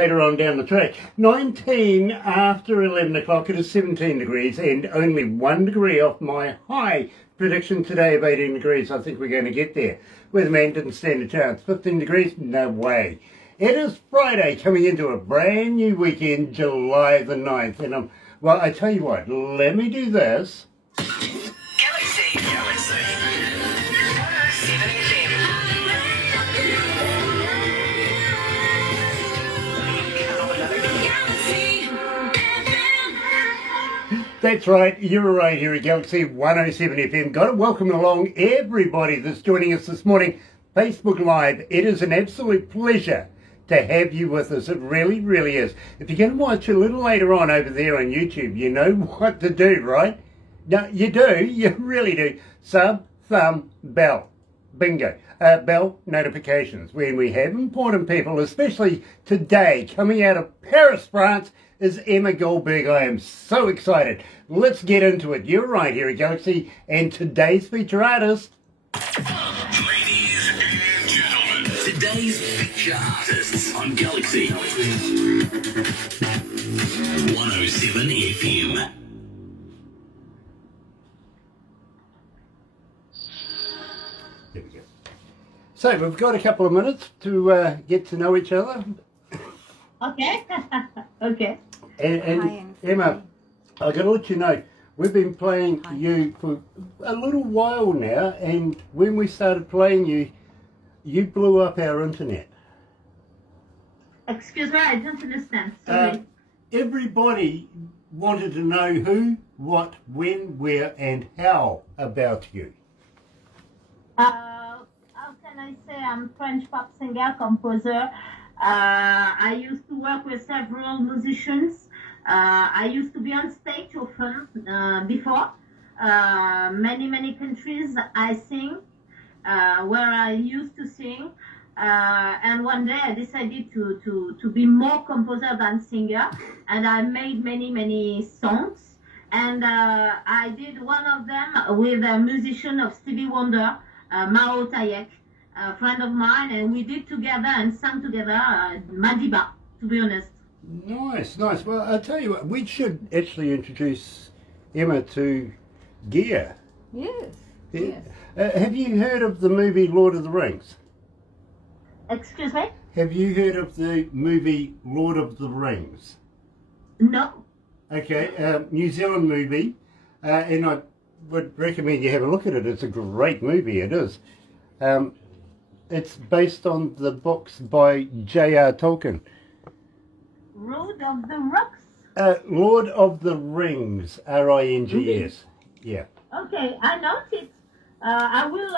later on down the track. 19 after 11 o'clock, it is 17 degrees and only 1 degree off my high prediction today of 18 degrees. I think we're going to get there. Weatherman didn't stand a chance. 15 degrees? No way. It is Friday, coming into a brand new weekend, July the 9th. And well, I tell you what, let me do this. Galaxy 107fm. That's right, you're right here at Galaxy 107 FM. Got to welcome along everybody that's joining us this morning. Facebook Live, it is an absolute pleasure to have you with us. It really, really is. If you're going to watch a little later on over there on YouTube, you know what to do, right? No, you do, you really do. Sub, thumb, bell. Bingo. Bell notifications. When we have important people, especially today, coming out of Paris, France, is Emma Goldberg. I am so excited. Let's get into it. You're right here at Galaxy, and today's feature artist. Ladies and gentlemen, today's feature artists on Galaxy 107 FM. There we go. So we've got a couple of minutes to get to know each other. Okay. Okay. And Emma, I've got to let you know, we've been playing you for a little while now, and when we started playing you, you blew up our internet. Excuse me, I don't understand. Sorry. Everybody wanted to know who, what, when, where, and how about you. How can I say? I'm French pop singer, composer. I used to work with several musicians. I used to be on stage often before. Many countries I sing, where I used to sing. And one day I decided to be more composer than singer. And I made many songs. And I did one of them with a musician of Stevie Wonder, Mao Tayek, a friend of mine, and we did together and sang together Madiba, to be honest. Nice. Well, I'll tell you what, we should actually introduce Emma to gear. Yes. Yeah. Have you heard of the movie Lord of the Rings? Excuse me? Have you heard of the movie Lord of the Rings? No. Okay, New Zealand movie, and I would recommend you have a look at it. It's a great movie, it is. It's based on the books by J.R. Tolkien. Road of the Rocks? Lord of the Rings, R-I-N-G-S. Yeah. Okay, I know it. I will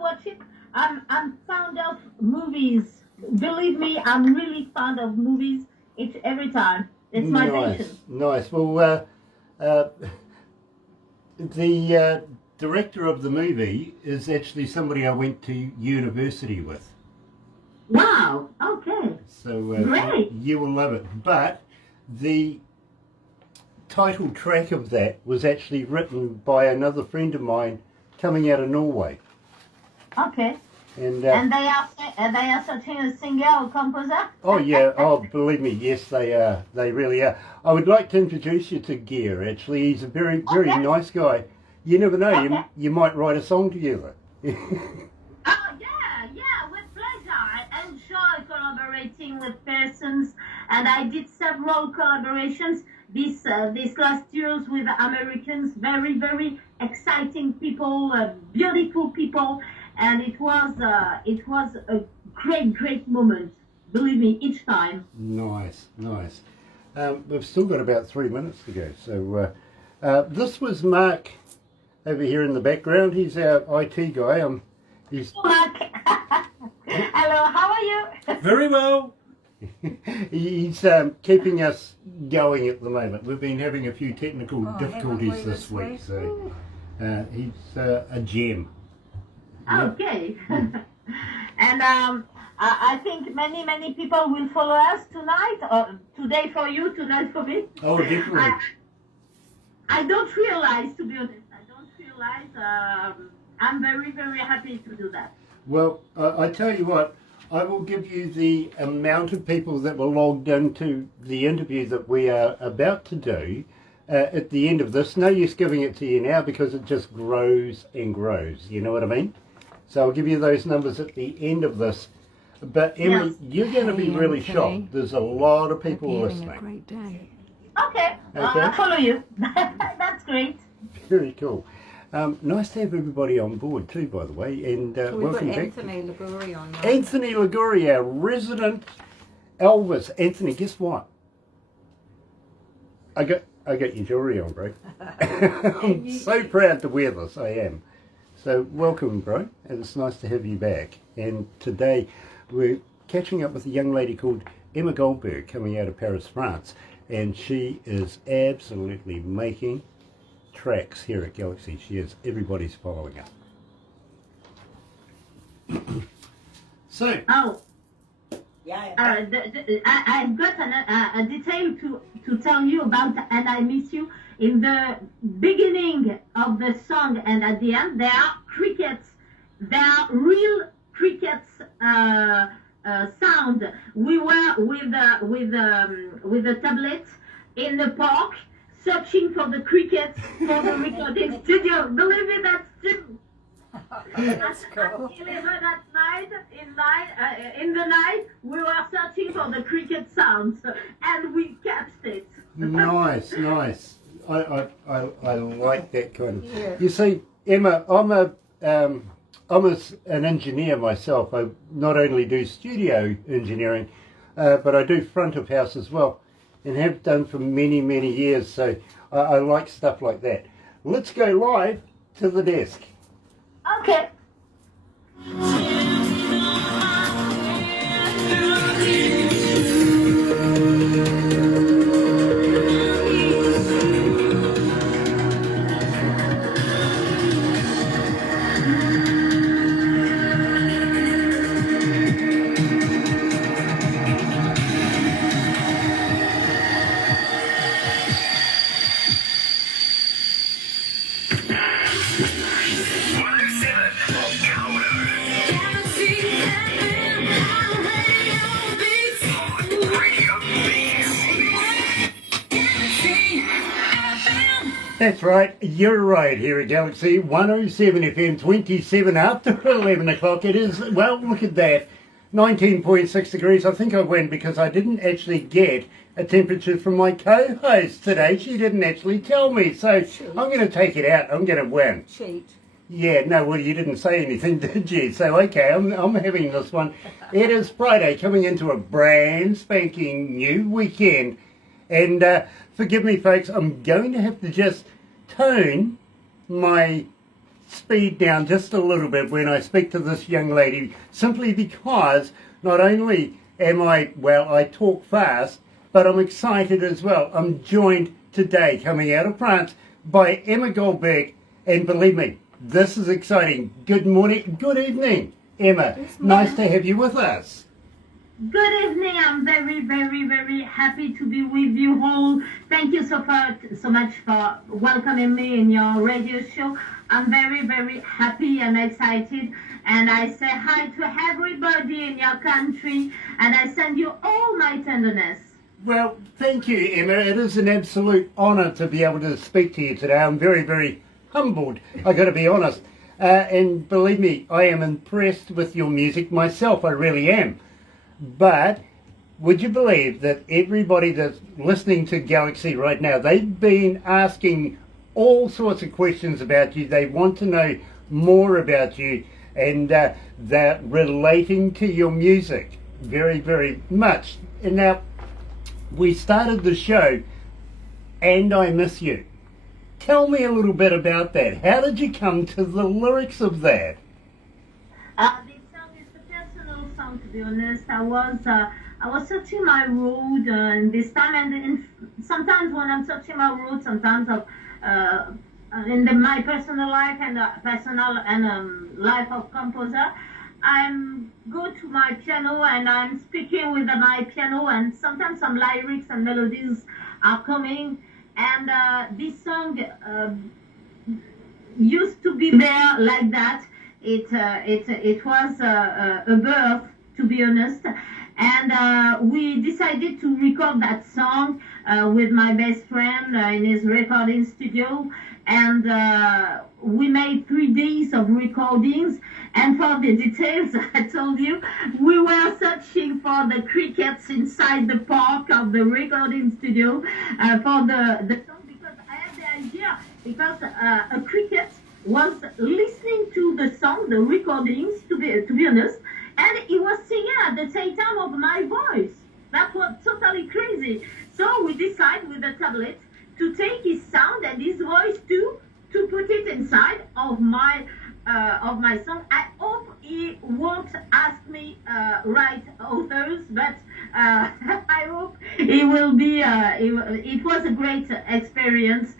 watch it. I'm fond of movies. Believe me, I'm really fond of movies. It's every time. It's my passion. Nice. Well, the director of the movie is actually somebody I went to university with. Wow. Okay. So Great. you will love it. But the title track of that was actually written by another friend of mine coming out of Norway. Okay. And they are searching a singer or composer? oh yeah, oh believe me, yes they are. They really are. I would like to introduce you to Gear. Actually, he's a very nice guy. You never know, you might write a song together. Oh, yeah, with pleasure. I enjoy collaborating with persons, and I did several collaborations this last years with Americans, very exciting people, beautiful people, and it was a great moment, believe me, each time. Nice. We've still got about 3 minutes to go, so this was Mark over here in the background. He's our IT guy. Mark. Hello, how are you? Very well. He's keeping us going at the moment. We've been having a few technical difficulties this week, so he's a gem. Okay. And I think many people will follow us tonight, or today for you, tonight for me. Oh, definitely. I don't realize, to be honest, I'm very happy to do that. Well, I tell you what, I will give you the amount of people that were logged into the interview that we are about to do at the end of this. No use giving it to you now because it just grows and grows. You know what I mean? So I'll give you those numbers at the end of this. But Emma, you're going to be really shocked. There's a lot of people listening. A great day. Okay, I'll follow you. That's great. Very cool. Nice to have everybody on board too, by the way. And We've got welcome back. Anthony Liguri on. Right? Anthony Liguri, our resident Elvis. Anthony, guess what? I got your jewelry on, bro. I'm so proud to wear this. I am. So welcome, bro. And it's nice to have you back. And today we're catching up with a young lady called Emma Goldberg coming out of Paris, France. And she is absolutely making tracks here at Galaxy. She is. Everybody's following her. So. Oh. Yeah. I've got a detail to tell you about, and I miss you. In the beginning of the song and at the end, there are crickets. There are real crickets sound. We were with a tablet in the park searching for the crickets for the recording studio. Believe me, that's true. That's cool. At 11 at night, in the night, we were searching for the cricket sounds, and we kept it. Nice. I like that kind of. Yeah. You see, Emma, I'm an engineer myself. I not only do studio engineering, but I do front of house as well, and have done for many years. So I like stuff like that. Let's go live to the desk. Okay. That's right, you're right here at Galaxy 107 FM 27 after 11 o'clock. It is, well, look at that, 19.6 degrees. I think I win because I didn't actually get a temperature from my co-host today. She didn't actually tell me, so I'm going to take it out. I'm going to win. Cheat. Yeah, no, well, you didn't say anything, did you? So, okay, I'm having this one. It is Friday, coming into a brand spanking new weekend. And forgive me, folks, I'm going to have to just tone my speed down just a little bit when I speak to this young lady, simply because not only am I talk fast, but I'm excited as well. I'm joined today, coming out of France, by Emma Goldberg, and believe me, this is exciting. Good morning, good evening, Emma. Nice to have you with us. Good evening. I'm very happy to be with you all. Thank you so much for welcoming me in your radio show. I'm very happy and excited. And I say hi to everybody in your country. And I send you all my tenderness. Well, thank you, Emma. It is an absolute honour to be able to speak to you today. I'm very humbled, I got to be honest. And believe me, I am impressed with your music myself. I really am. But would you believe that everybody that's listening to Galaxy right now, they've been asking all sorts of questions about you. They want to know more about you, and they're relating to your music very much. And now, we started the show, And I Miss You. Tell me a little bit about that. How did you come to the lyrics of that? This song is a personal song, to be honest. I was searching my road in this time, and sometimes when I'm searching my road, sometimes in my personal life and life of composer, I go to my piano and I'm speaking with my piano, and sometimes some lyrics and melodies are coming, and this song used to be there like that. It was a birth to be honest. And we decided to record that song with my best friend in his recording studio. And we made 3 days of recordings. And for the details, I told you, we were searching for the crickets inside the park of the recording studio for the song, because I had the idea, because a cricket was listening to the song, the recordings, to be honest, and he was singing at the same time of my voice. That was totally crazy. So we decided with the tablet to take his sound and his voice too, to put it inside of my song. I hope he won't ask me write authors, but I hope he will be. It was a great experience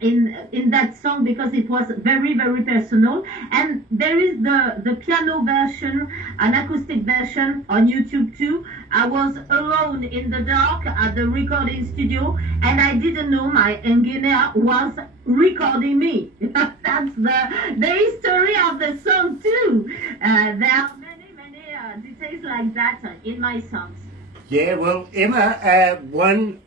in that song, because it was very, very personal. And there is the piano version, an acoustic version on YouTube too. I was alone in the dark at the recording studio, and I didn't know my engineer was recording me. That's the history of the song too. There are many details like that in my songs. Yeah, well, Emma, one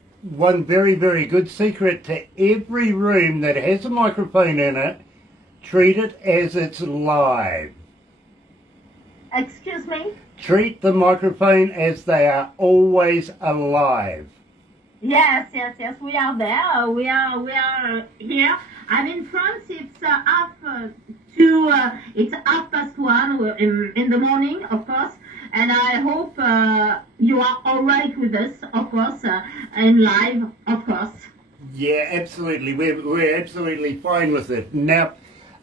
very, very good secret to every room that has a microphone in it: treat it as it's live. Excuse me? Treat the microphone as they are always alive. Yes. We are there. We are here. I'm in France. It's it's 1:30 in the morning, of course. And I hope you are all right with us, of course, in live, of course. Yeah, absolutely. We're absolutely fine with it. Now,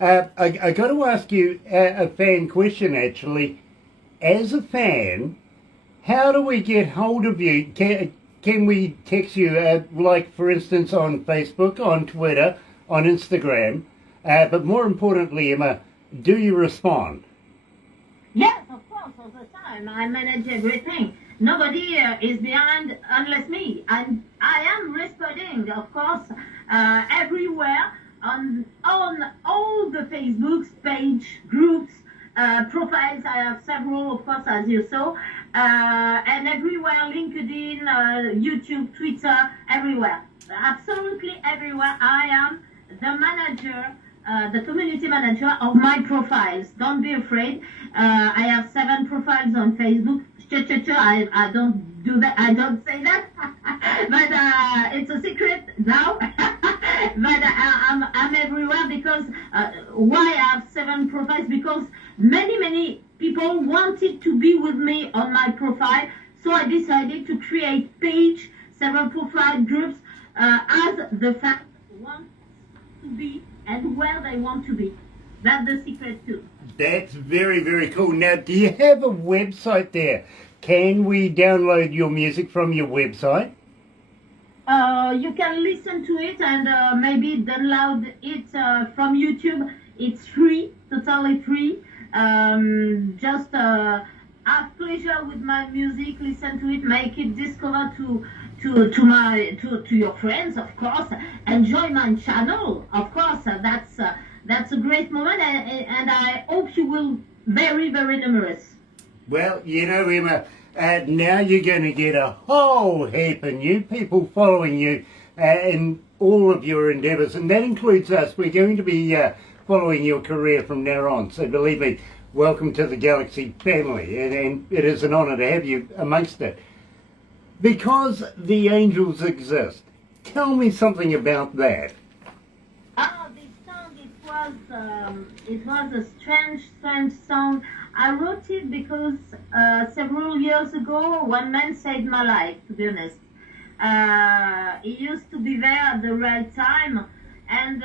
I got to ask you a fan question, actually. As a fan, how do we get hold of you? Can we text you, like, for instance, on Facebook, on Twitter, on Instagram? But more importantly, Emma, do you respond? Yes, of course, all the time. I manage everything. Nobody is behind unless me. And I am responding, of course, everywhere, on all the Facebook page, groups, profiles. I have several, of course, as you saw, and everywhere, LinkedIn, YouTube, Twitter, everywhere. Absolutely everywhere. I am the manager, the community manager of my profiles. Don't be afraid. I have 7 profiles on Facebook. I don't do that. I don't say that. But it's a secret now. But I'm everywhere, because why I have 7 profiles? Because many people wanted to be with me on my profile. So I decided to create page, several profile groups, as the fans want to be and where they want to be. That's the secret too. That's very, very cool. Now, do you have a website there? Can we download your music from your website? You can listen to it and maybe download it from YouTube. It's free, totally free. Just have pleasure with my music, listen to it, make it discover to your friends, of course. Enjoy my channel, of course. That's a great moment, and I hope you will very, very numerous. Well, you know, Emma, now you're going to get a whole heap of new people following you in all of your endeavours, and that includes us. We're going to be following your career from now on, so believe me, welcome to the Galaxy family, and it is an honour to have you amongst it. Because the angels exist, tell me something about that. This song, it was a strange song. I wrote it because several years ago, one man saved my life, to be honest. He used to be there at the right time. And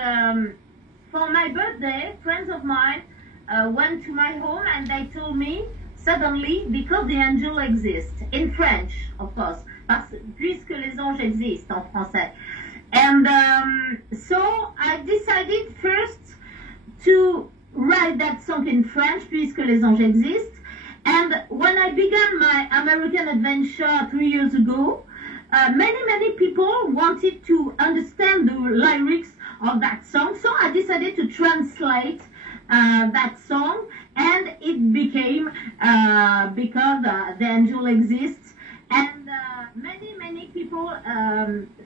for my birthday, friends of mine went to my home and they told me, suddenly, because the angel exists, in French, of course, puisque les anges existent en français. And so I decided first to write that song in French, puisque les anges existent. And when I began my American adventure 3 years ago, many people wanted to understand the lyrics of that song. So I decided to translate that song and it became because the angel exists, and many people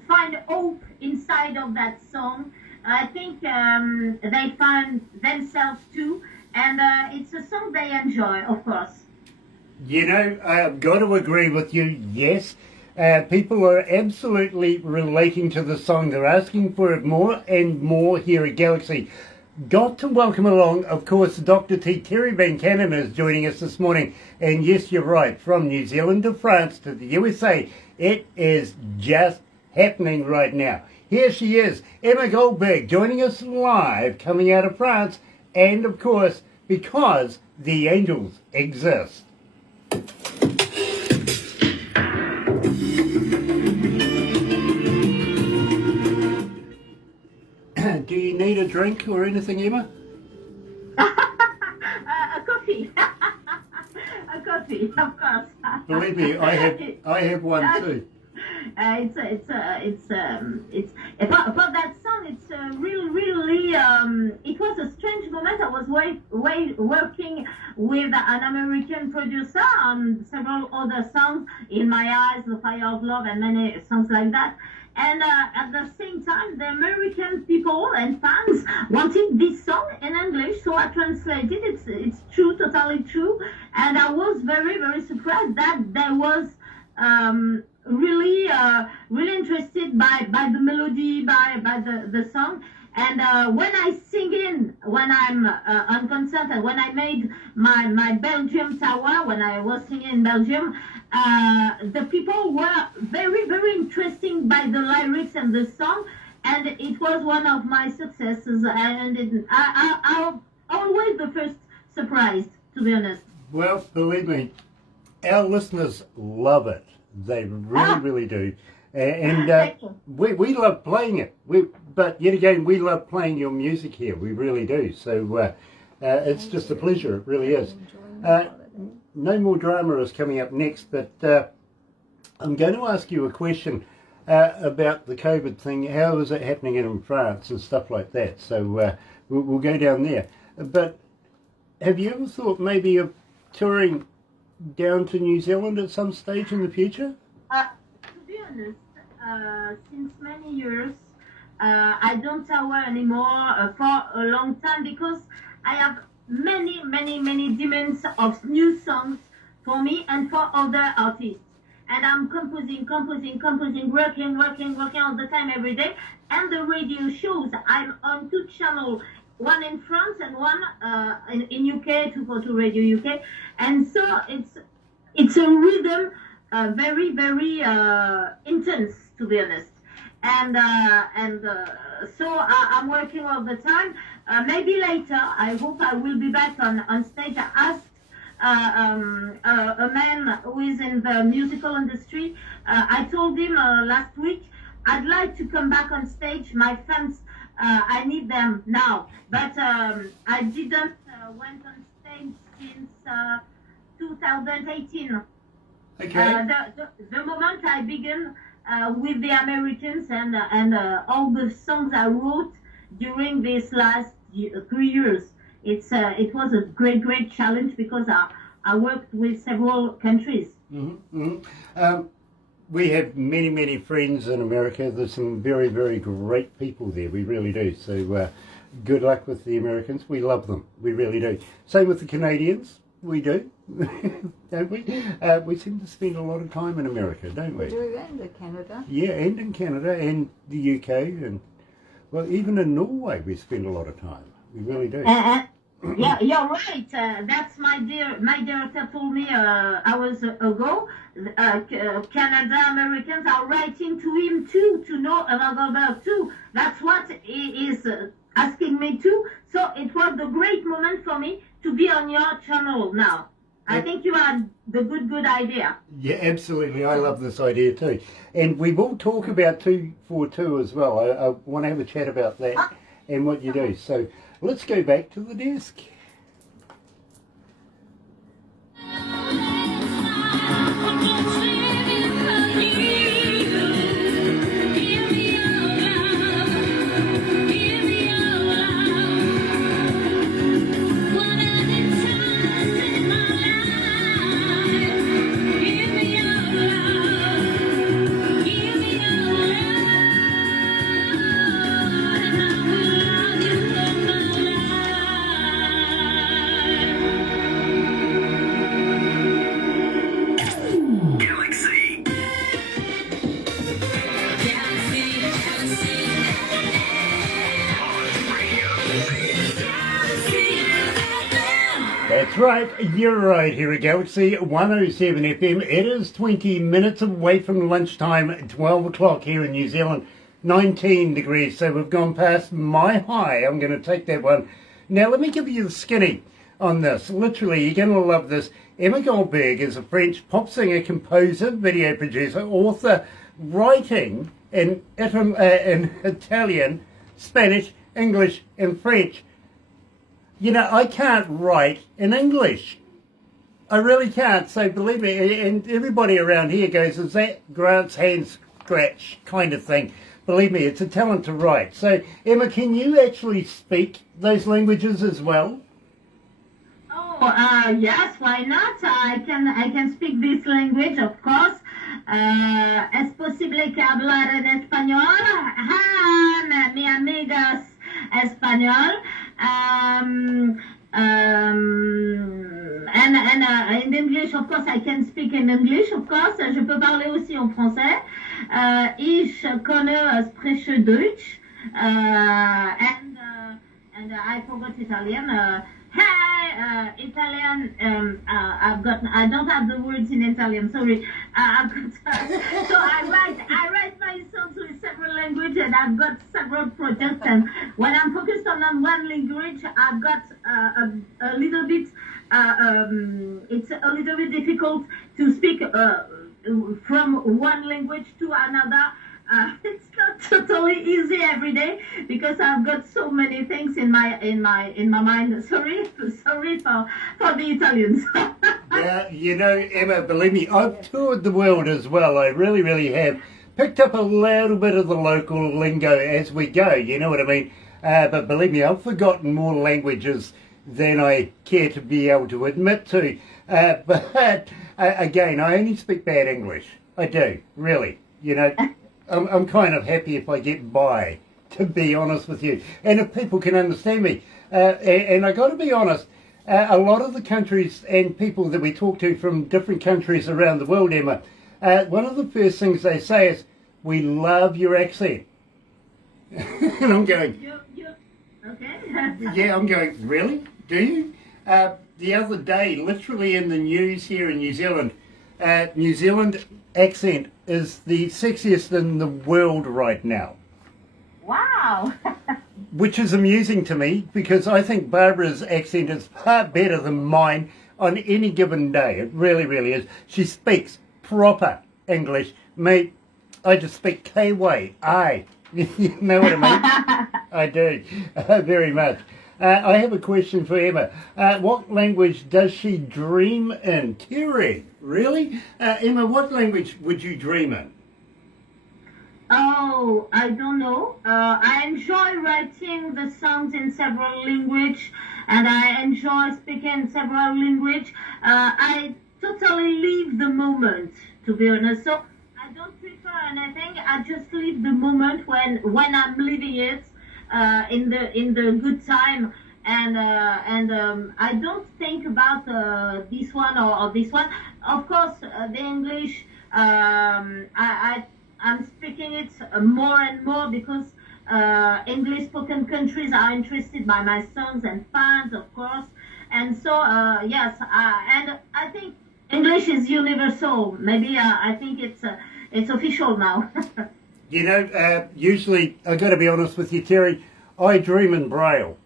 find hope inside of that song. I think they find themselves too, and it's a song they enjoy, of course. You know, I've got to agree with you, yes. People are absolutely relating to the song. They're asking for it more and more here at Galaxy. Got to welcome along, of course, Dr. T. Terry Van Cannon is joining us this morning. And yes, you're right, from New Zealand to France to the USA, it is just happening right now. Here she is, Emma Goldberg, joining us live, coming out of France, and of course, because the angels exist. Do you need a drink or anything, Emma? A coffee. A coffee, of course. Believe me, I have one too. It's about that song. It's really. It was a strange moment. I was working with an American producer on several other songs, In My Eyes, The Fire of Love, and many songs like that. And at the same time, the American people and fans wanted this song in English, so I translated. It's true, totally true. And I was very surprised that there was really interested by the melody, by the song. And when I sing when I'm on concert, and when I made my Belgium tour, when I was singing in Belgium, the people were very interested by the lyrics and the song, and it was one of my successes. And I'm always the first surprised, to be honest. Well, believe me, our listeners love it. They really do. And we love playing it. But yet again, we love playing your music here. We really do. So it's just a pleasure. It really is. No More Drama is coming up next, but I'm going to ask you a question about the COVID thing. How is it happening in France and stuff like that? So we'll go down there. But have you ever thought maybe of touring down to New Zealand at some stage in the future? To be honest, since many years, I don't tour anymore for a long time, because I have many demands of new songs for me and for other artists. And I'm composing, working all the time, every day. And the radio shows, I'm on 2 channels, one in France and one in UK, to go to Radio UK. And so it's a rhythm very intense, to be honest. And so I'm working all the time. Maybe later, I hope I will be back on stage. I asked a man who is in the musical industry. I told him last week, I'd like to come back on stage. My fans, I need them now. But I didn't went on stage since 2018. Okay. The moment I began with the Americans and all the songs I wrote during these last 3 years, it was a great challenge, because I worked with several countries. We have many friends in America. There's some very great people there. We really do. So good luck with the Americans. We love them. We really do. Same with the Canadians. We do, don't we? We seem to spend a lot of time in America, don't we? We do, and in Canada. Yeah, and in Canada and the UK, and well, even in Norway we spend a lot of time. We really do. Yeah, you're right. That's my director told me hours ago. Canada Americans are writing to him too, to know Emma Goldberg too. That's what he is asking me too. So it was a great moment for me to be on your channel now. I think you had the good idea. Yeah, absolutely. I love this idea too. And we will talk about 242 as well. I want to have a chat about that and what you do. So let's go back to the desk. That's right, you're right here at Galaxy 107 FM. It is 20 minutes away from lunchtime, 12 o'clock here in New Zealand, 19 degrees, so we've gone past my high. I'm going to take that one. Now let me give you the skinny on this. Literally, you're going to love this. Emma Goldberg is a French pop singer, composer, video producer, author, writing in Italian, Spanish, English and French. You know, I can't write in English. I really can't. So believe me, and everybody around here goes, is that Grant's hand scratch kind of thing? Believe me, it's a talent to write. So, Emma, can you actually speak those languages as well? Oh, yes, why not? I can speak this language, of course. Es posible que hablar en español. Ah, mi amigas español. And in English, of course, I can speak in English, of course. Je peux parler aussi en français. Ich connais spreche Deutsch. And I forgot Italian. Hey, Italian. I don't have the words in Italian. Sorry. I've got. So I write my songs with several languages, and I've got several projects. And when I'm focused on one language, I've got a little bit. It's a little bit difficult to speak from one language to another. It's not totally easy every day because I've got so many things in my mind. Sorry for the Italians. Yeah, you know, Emma, believe me, I've toured the world as well. I really, really have. Picked up a little bit of the local lingo as we go, you know what I mean? But believe me, I've forgotten more languages than I care to be able to admit to. But again, I only speak bad English. I do, really. You know, I'm kind of happy if I get by, to be honest with you. And if people can understand me. And I got to be honest, a lot of the countries and people that we talk to from different countries around the world, Emma, one of the first things they say is, we love your accent. And I'm going, Okay. yeah, I'm going, really? Do you? The other day, literally in the news here in New Zealand accent is the sexiest in the world right now. Wow. Which is amusing to me because I think Barbara's accent is far better than mine on any given day. It really, really is. She speaks proper English. Me, I just speak K-way. You know what I mean? I do, very much. I have a question for Emma. What language does she dream in? Terry, really? Emma, what language would you dream in? Oh, I don't know. I enjoy writing the songs in several languages, and I enjoy speaking several languages. I totally live the moment, to be honest. So I don't prefer anything. I just live the moment when I'm living it in the good time. And I don't think about this one or this one. Of course, the English. I'm speaking it more and more because English-spoken countries are interested by my songs and fans, of course. And so, yes, and I think English is universal. Maybe I think it's official now. You know, usually, I got to be honest with you, Terry, I dream in Braille.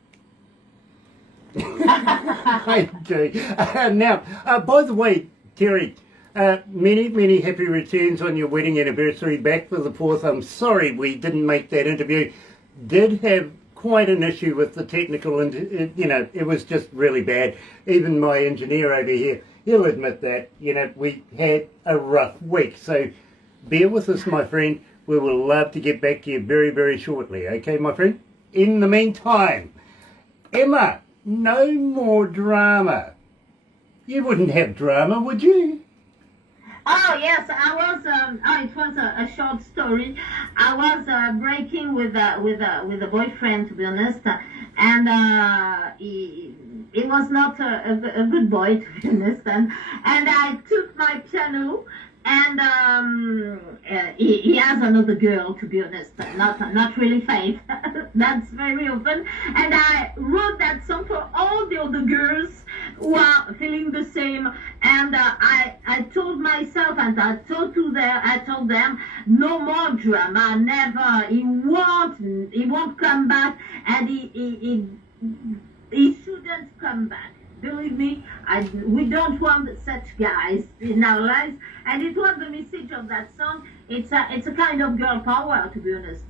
I do. Now, by the way, Terry, many happy returns on your wedding anniversary. Back for the 4th. I'm sorry we didn't make that interview. Did have quite an issue with the technical, and you know, it was just really bad. Even my engineer over here, he'll admit that. You know, we had a rough week. So bear with us, my friend. We will love to get back to you very, very shortly. Okay, my friend? In the meantime, Emma, no more drama. You wouldn't have drama, would you? Oh yes, I was. It was a short story. I was breaking with a boyfriend, to be honest, and he was not a good boy, to be honest. And I took my piano, and he has another girl, to be honest, not really Faith. That's very open. And I wrote that song for all the other girls who are feeling the same. And I told myself, and I told them, no more drama, never. He won't come back, and he shouldn't come back. Believe me, we don't want such guys in our lives, and it was the message of that song. It's a kind of girl power, to be honest.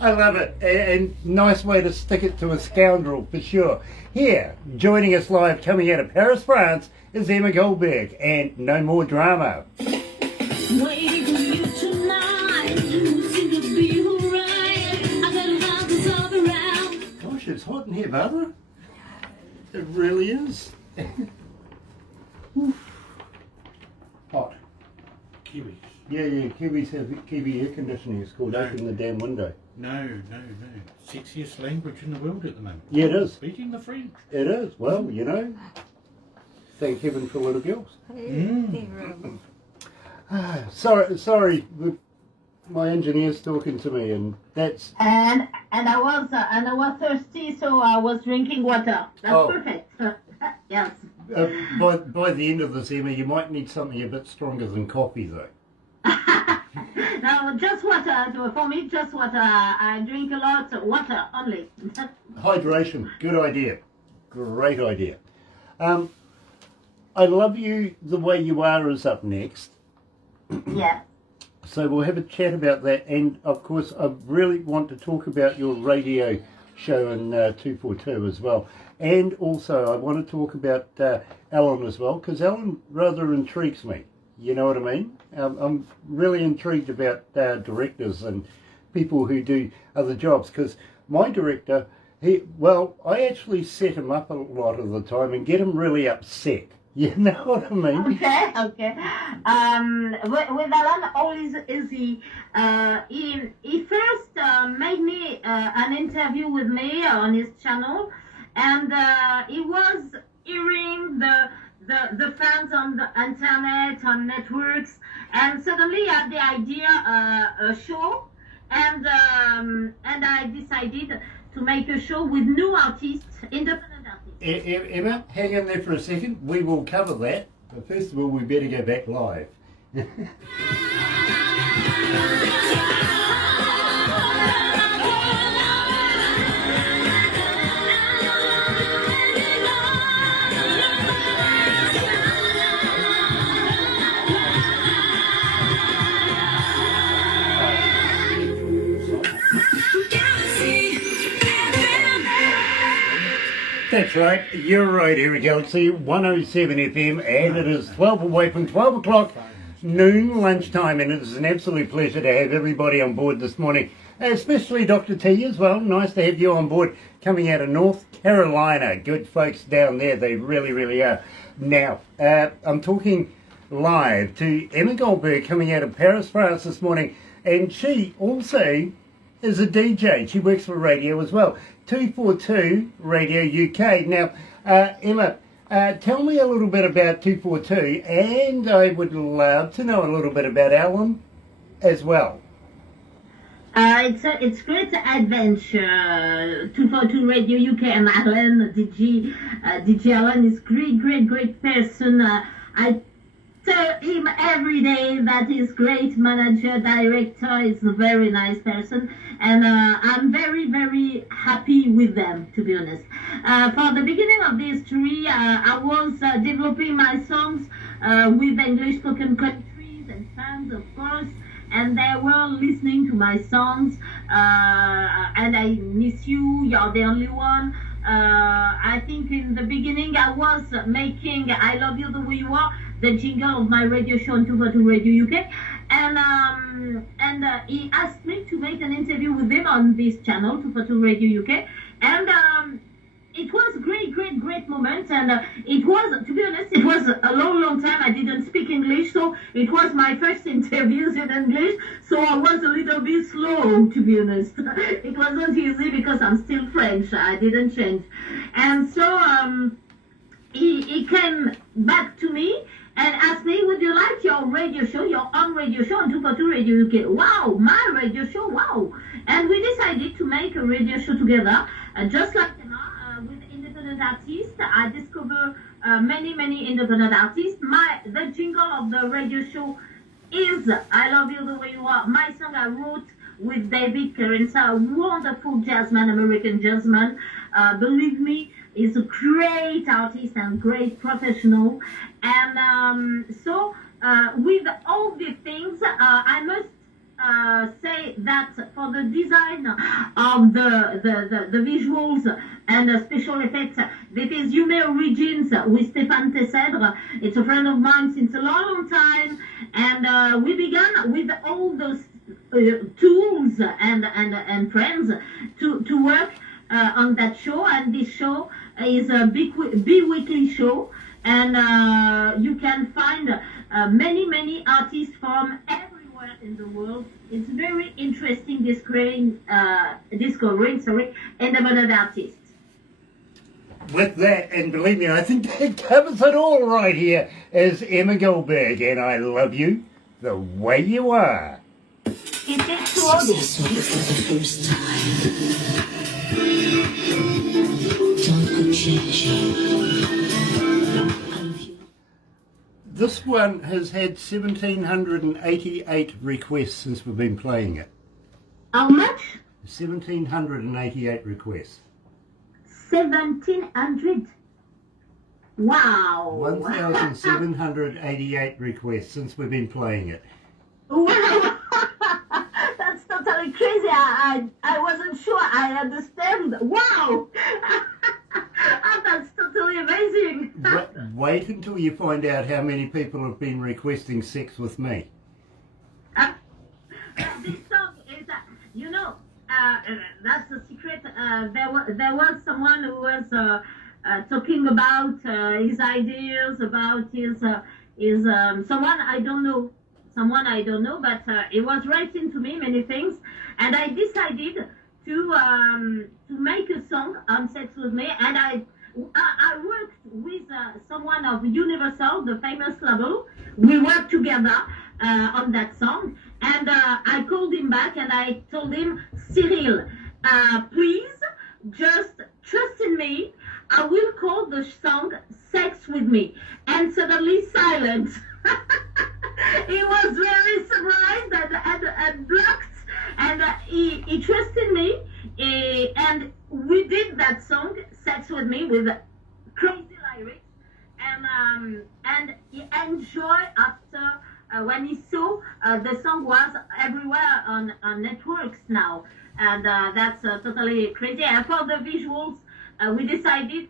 I love it, and nice way to stick it to a scoundrel for sure. Here, joining us live, coming out of Paris, France, is Emma Goldberg, and No More Drama. Waiting for you tonight. You seem to be alright. I gotta have this all around. Gosh, it's hot in here, Barbara. It really is. Hot. Kiwis. Yeah, Kiwis have Kiwi air conditioning. It's called Open the Damn Window. No. Sexiest language in the world at the moment. Yeah, it is. Speaking the French. It is. Well, you know, thank heaven for little girls. Terrible. Sorry, my engineer's talking to me, and that's. And I was thirsty, so I was drinking water. That's Oh. perfect. Yes. By the end of this, Emma, you might need something a bit stronger than coffee, though. No, just water. For me, just water. I drink a lot of water only. Hydration, good idea. Great idea. I Love You The Way You Are is up next. Yeah. So we'll have a chat about that, and of course I really want to talk about your radio show in 242 as well, and also I want to talk about Alan as well, because Alan rather intrigues me, you know what I mean? I'm really intrigued about directors and people who do other jobs, because my director, I actually set him up a lot of the time and get him really upset. You know what I mean? Okay. With Alan, all is easy. He first made me an interview with me on his channel, and he was hearing the fans on the internet, on networks, and suddenly he had the idea a show, and I decided to make a show with new artists, independent artists. Emma, hang in there for a second. We will cover that. But first of all, we better go back live. That's right, you're right here at Galaxy 107 FM, and it is 12 away from 12 o'clock, noon lunchtime, and it is an absolute pleasure to have everybody on board this morning, especially Dr. T as well. Nice to have you on board, coming out of North Carolina. Good folks down there, they really, really are. Now, I'm talking live to Emma Goldberg, coming out of Paris, France this morning, and she also is a DJ. She works for radio as well. 242 Radio UK. Now, Emma, tell me a little bit about 242, and I would love to know a little bit about Alan as well. It's great adventure. 242 Radio UK and Alan, DJ Alan is great person. I tell him every day that he's great manager, director, is a very nice person, and I'm very happy with them, to be honest. For the beginning of the history, I was developing my songs with English spoken countries and fans, of course, and they were listening to my songs, and I Miss You, You're the Only One. I think in the beginning I was making I Love You the Way You Are, the jingle of my radio show on 242 Radio UK, and he asked me to make an interview with him on this channel, 242 Radio UK, and it was great moment, and it was, to be honest, it was a long time I didn't speak English, so it was my first interviews in English, so I was a little bit slow, to be honest. It wasn't easy because I'm still French, I didn't change, and so he came back to me, and asked me, would you like your radio show, your own radio show on 242 Radio UK? Wow, my radio show, wow. And we decided to make a radio show together, just like Emma, with independent artists. I discovered many independent artists. The jingle of the radio show is I Love You the Way You Are. My song I wrote with David Carenza, a wonderful jazzman, American jazzman. Believe me, he's a great artist and great professional. And with all these things, I must say that for the design of the visuals and the special effects, that is Yume Origins with Stéphane Tessèdre. It's a friend of mine since a long time, and we began with all those tools and friends to work on that show. And this show is a bi-weekly show, and you can find many artists from everywhere in the world. It's very interesting discovering independent artists. With that, and believe me, I think that covers it all right here, is Emma Goldberg, and I love you the way you are. It takes two audience. For the first time. Don't go changing. This one has had 1,788 requests since we've been playing it. How much? 1,788 requests. 1,700. Wow. 1,788 requests since we've been playing it. Wow. That's totally crazy. I wasn't sure I understand. Wow. That's totally amazing. Wait until you find out how many people have been requesting sex with me. This song is, that's the secret. There was someone who was talking about his ideas, about his someone I don't know, but he was writing to me many things, and I decided to make a song on Sex with Me, and I worked with someone of Universal, the famous label. We worked together on that song, and I called him back and I told him, Cyril, please just trust in me. I will call the song Sex with Me. And suddenly silence. He was very surprised and blocked, and he trusted me, and we did that song Sex with Me with crazy lyrics, and he enjoyed after when he saw the song was everywhere on networks now, and that's totally crazy. And for the visuals, we decided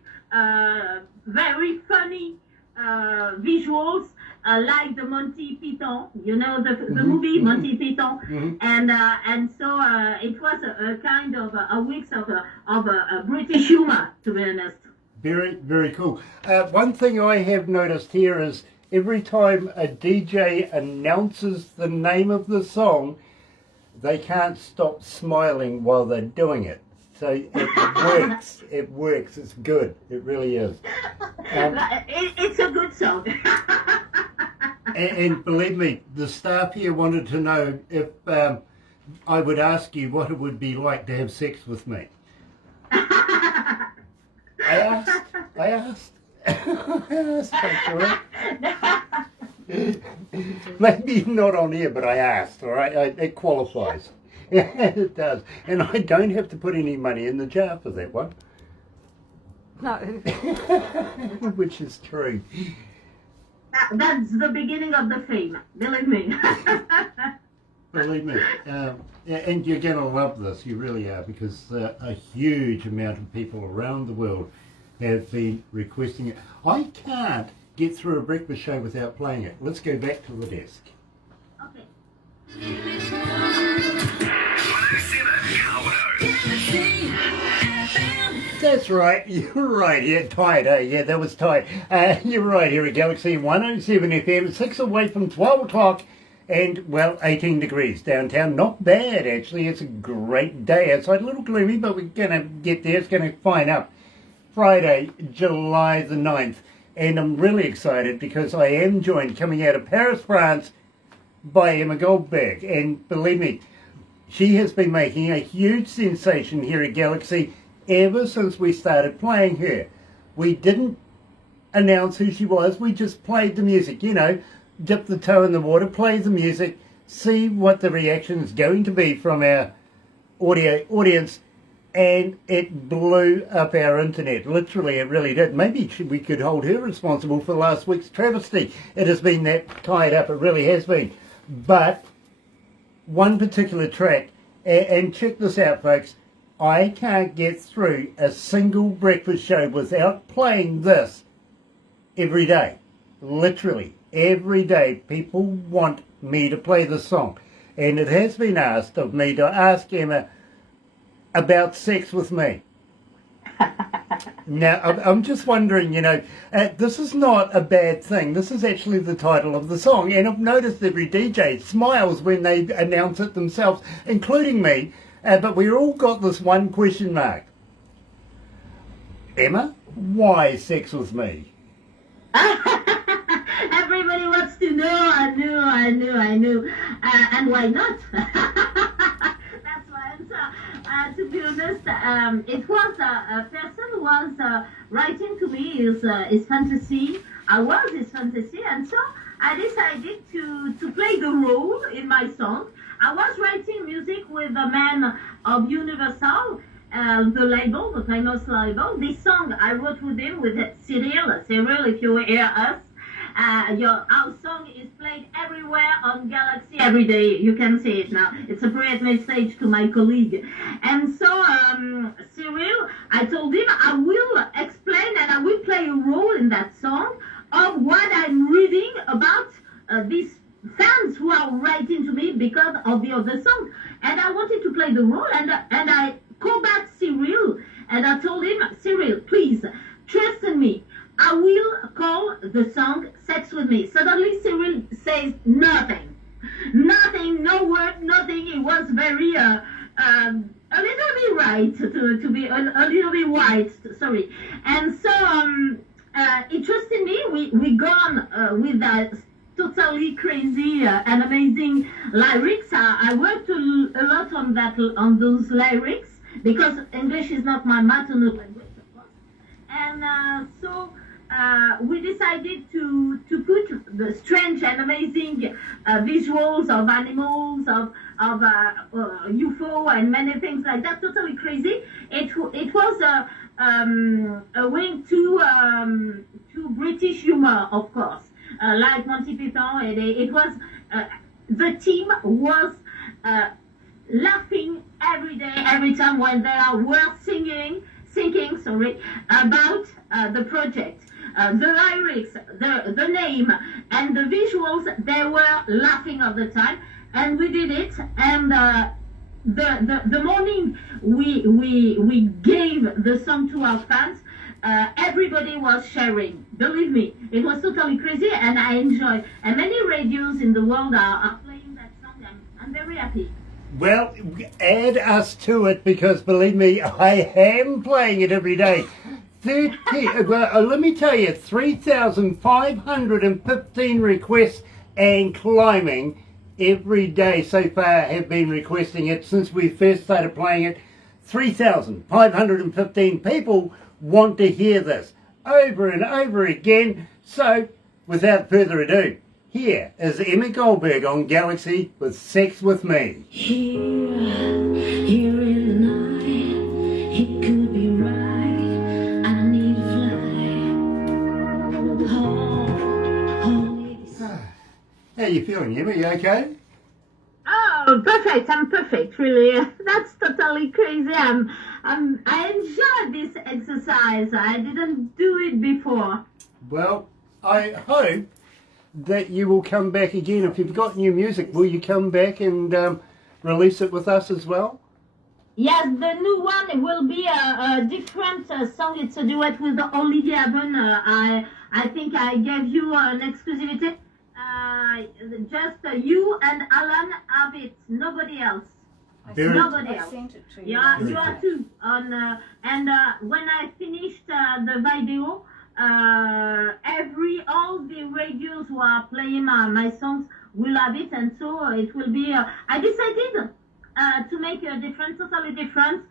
very funny visuals, like the Monty Python, the movie Monty Python, and so it was a kind of a mix of a British humor, to be honest. Very, very cool. One thing I have noticed here is every time a DJ announces the name of the song, they can't stop smiling while they're doing it. So it works. It works. It's good. It really is. It's a good song. And believe me, the staff here wanted to know if I would ask you what it would be like to have sex with me. I asked, actually. Maybe not on here, but I asked, all right? It qualifies. It does. And I don't have to put any money in the jar for that one. No. Which is true. That's the beginning of the fame, believe me. Believe me. And you're going to love this, you really are, because a huge amount of people around the world have been requesting it. I can't get through a breakfast show without playing it. Let's go back to the desk. Okay. That's right, you're right, yeah, tight, yeah, that was tight. You're right here at Galaxy 107 FM, 6 away from 12 o'clock, and, well, 18 degrees downtown. Not bad, actually, it's a great day outside, a little gloomy, but we're going to get there, it's going to fine up. Friday, July the 9th. And I'm really excited because I am joined coming out of Paris, France, by Emma Goldberg. And believe me, she has been making a huge sensation here at Galaxy ever since we started playing her. We didn't announce who she was, we just played the music, you know, dip the toe in the water, play the music, see what the reaction is going to be from our audience, and it blew up our internet. Literally, it really did. Maybe we could hold her responsible for last week's travesty. It has been that tied up, it really has been. But one particular track, and check this out, folks, I can't get through a single breakfast show without playing this every day. Literally, every day people want me to play this song. And it has been asked of me to ask Emma about sex with me. Now, I'm just wondering, you know, this is not a bad thing. This is actually the title of the song. And I've noticed every DJ smiles when they announce it themselves, including me. But we all got this one question mark. Emma, why sex with me? Everybody wants to know. I knew. And why not? That's my answer. To be honest, it was a person was writing to me his fantasy. I was his fantasy, and so I decided to play the role in my song. I was writing music with a man of Universal, the label, the famous label. This song I wrote with him, with Cyril. Cyril, if you hear us, our song is played everywhere on Galaxy every day. You can see it now. It's a private message to my colleague. And so, Cyril, I told him I will explain and I will play a role in that song of what I'm reading about these fans who are writing to me because of the other song. And I wanted to play the role, and I called back Cyril, and I told him, Cyril, please, trust in me. I will call the song Sex With Me. Suddenly Cyril says nothing. Nothing, no word, nothing. He was very, a little bit right, to be a little bit white, sorry. And so, he trusted me. We gone with that totally crazy and amazing lyrics. I worked a lot on those lyrics because English is not my maternal language, of course. And so we decided to put the strange and amazing visuals of animals, of UFO and many things like that. Totally crazy. It was a wing to British humor, of course. Like Monty Python, it was the team was laughing every day, every time when they were singing, about the project, the lyrics, the name, and the visuals. They were laughing all the time, and we did it. And the morning we gave the song to our fans. Everybody was sharing. Believe me, it was totally crazy, and I enjoy. And many radios in the world are playing that song. I'm very happy. Well, add us to it, because believe me, I am playing it every day. Let me tell you, 3,515 requests and climbing every day so far have been requesting it since we first started playing it. 3,515 people want to hear this over and over again. So, without further ado, here is Emma Goldberg on Galaxy with Sex With Me. Here in the night, it could be right. I need to fly. How you feeling, Emma? You okay? Oh, perfect. I'm perfect, really. That's totally crazy. I enjoyed this exercise. I didn't do it before. Well, I hope that you will come back again. If you've got new music, will you come back and release it with us as well? Yes, the new one will be a different song. It's a duet with Olivia Abon. I think I gave you an exclusivity. Just you and Alan have it. Nobody else. Nobody else. Sent it to you. Yeah, you are too. And when I finished the video, all the radios who are playing my songs will have it, and so it will be. I decided to make a different, totally different,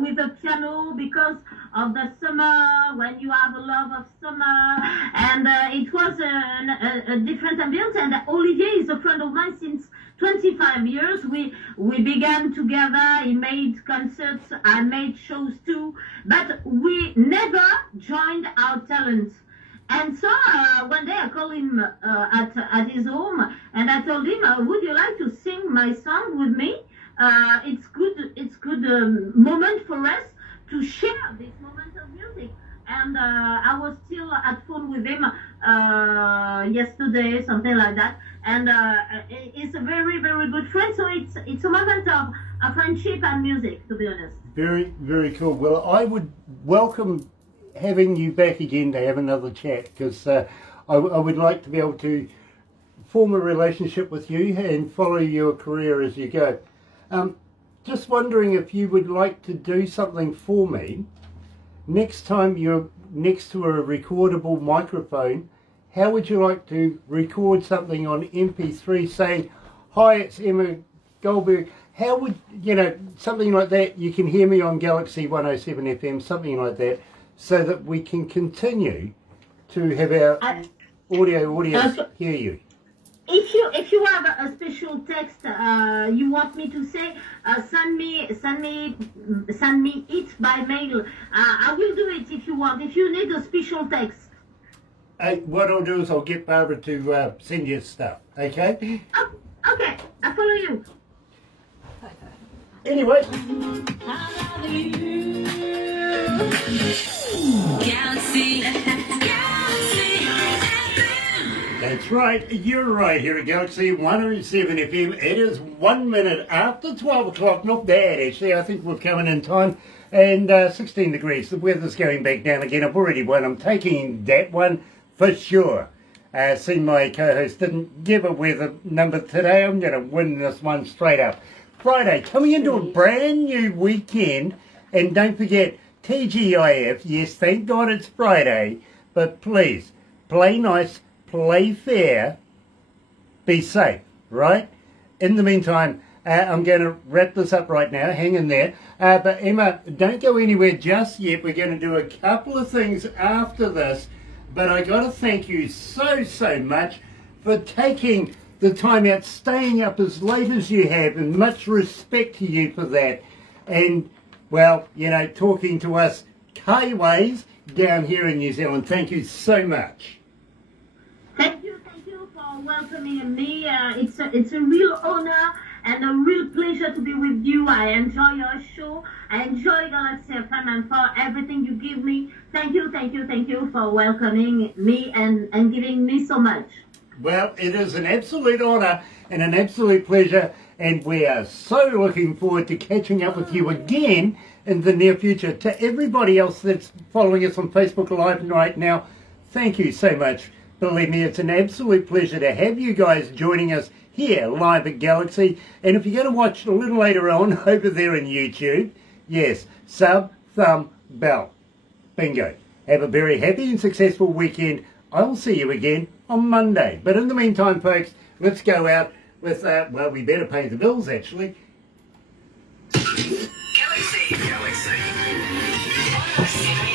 with the piano because of the summer, when you have a love of summer, and it was a different ambience. And Olivier is a friend of mine since 25 years. We began together. He made concerts. I made shows too, but we never joined our talents. And so one day I called him at his home, and I told him, "Would you like to sing my song with me? It's good moment for us to share this moment of music." And I was still at phone with him yesterday, something like that. And he's a very, very good friend. So it's a moment of friendship and music, to be honest. Very, very cool. Well, I would welcome having you back again to have another chat, because I would like to be able to form a relationship with you and follow your career as you go. Just wondering if you would like to do something for me. Next time you're next to a recordable microphone, how would you like to record something on MP3 saying, "Hi, it's Emma Goldberg"? How would, something like that? You can hear me on Galaxy 107 FM, something like that, so that we can continue to have our audio audience hear you. If you have a special text you want me to say, send me it by mail. I will do it if you want. If you need a special text. What I'll do is I'll get Barbara to send you stuff. Okay. Oh, okay, I follow you. Anyway. Galaxy. That's right, you're right here at Galaxy 107 FM. It is 1 minute after 12 o'clock. Not bad, actually. I think we're coming in time. And 16 degrees. The weather's going back down again. I've already won. I'm taking that one for sure. See, my co-host didn't give a weather number today. I'm going to win this one straight up. Friday, coming into a brand new weekend. And don't forget, TGIF. Yes, thank God it's Friday. But please, play nice. Play fair, be safe, right? In the meantime, I'm going to wrap this up right now. Hang in there. But Emma, don't go anywhere just yet. We're going to do a couple of things after this. But I got to thank you so much for taking the time out, staying up as late as you have, and much respect to you for that. And, well, talking to us Kiwis down here in New Zealand. Thank you so much. Thank you for welcoming me. It's a real honor and a real pleasure to be with you. I enjoy your show. I enjoy Galaxy FM and for everything you give me. Thank you for welcoming me and giving me so much. Well, it is an absolute honor and an absolute pleasure, and we are so looking forward to catching up with you again in the near future. To everybody else that's following us on Facebook Live right now, thank you so much. Believe me, it's an absolute pleasure to have you guys joining us here live at Galaxy. And if you're going to watch a little later on over there on YouTube, yes, sub, thumb, bell. Bingo. Have a very happy and successful weekend. I'll see you again on Monday. But in the meantime, folks, let's go out with, well, we better pay the bills, actually. Galaxy. 107